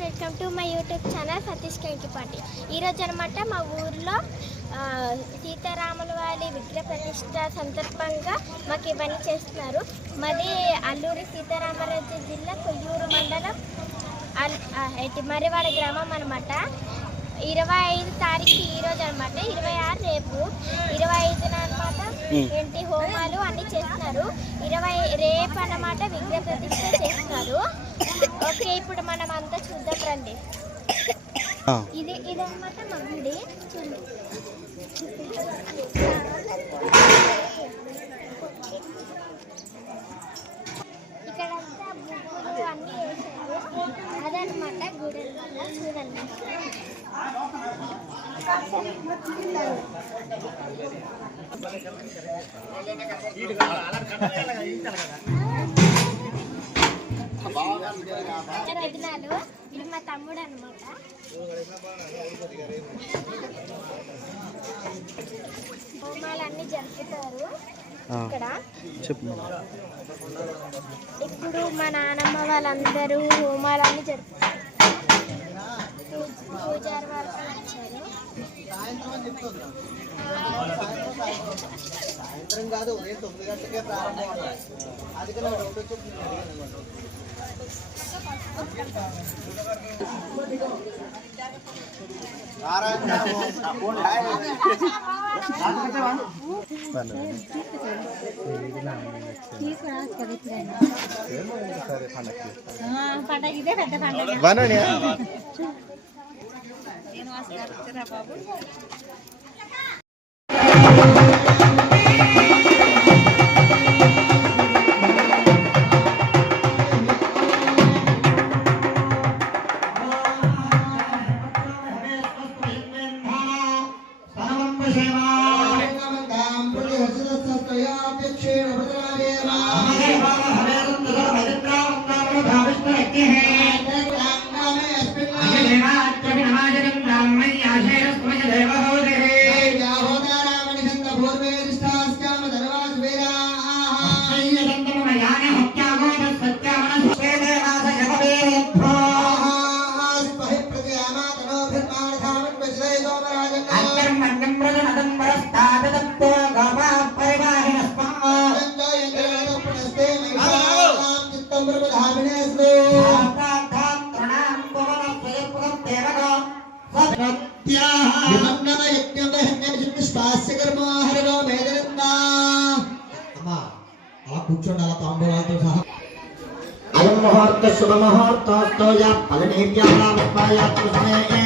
Welcome to my YouTube channel Satish Kankipati. ఈరోజు అనమాట మా ఊర్లో సీతారాముల వారి విగ్రహ ప్రతిష్ట సందర్భంగా మాకు ఇవన్నీ చేస్తున్నారు. మాది అల్లూరి సీతారామరాజు జిల్లా కొయ్యూరు మండలం మర్రివాడ గ్రామం అనమాట. 25 తారీఖు ఈరోజు అనమాట, 26 రేపు, 25 అనమాట ఏంటి హోమాలు అన్నీ చేస్తున్నారు. 20 రేపు అన్నమాట విగ్రహ ప్రతిష్ట చేస్తున్నారు. ఓకే, ఇప్పుడు మనం అంతా చూద్దాం రండి. ఇదన్నమాట మా గుడి చూడండి. ఇక్కడంతా బుక్కులు అన్నీ వేసారు. అదనమాట గుడి చూడండి. రజనాలు ఇది మా తమ్ముడు అనమాట. హోమాలన్నీ జరుపుతారు ఇక్కడ. ఇప్పుడు మా నాన్నమ్మ వాళ్ళందరూ హోమాలన్నీ జరుపుతారు. పూజారి వాళ్ళు వచ్చారు. సాయంత్రం కాదు, ఉదయం 9 గంటలకే ప్రారంభం. అది కూడా ఒకటి వచ్చి బాబు. కూర్చోండి అలా తాంబూలాలతో సహా. అయం ముహూర్త శుభ ముహూర్తోస్తో యా ఫలనేభ్యాయాత్ర సమయే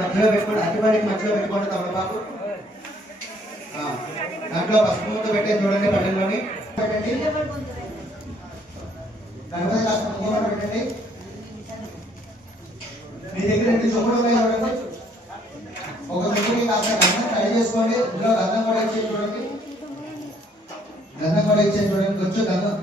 మధ్యలో పెట్టుకోండి. అతిపడికి మధ్యలో పెట్టుకోండి తమలపాకు. దాంట్లో పసుపు ముద్ద పెట్టే చూడండి. పల్లెల్లోని పెట్టండి. గణపతి కాస్త మూల పెట్టండి. మీ దగ్గర ఎన్ని చొప్పులు ఉన్నాయో చూడండి. ఒక చొప్పుకి కాస్త గంధం ట్రై చేసుకోండి. ఇందులో గంధం కూడా ఇచ్చేది చూడండి. గంధం కూడా ఇచ్చేది చూడండి. కొంచెం గంధం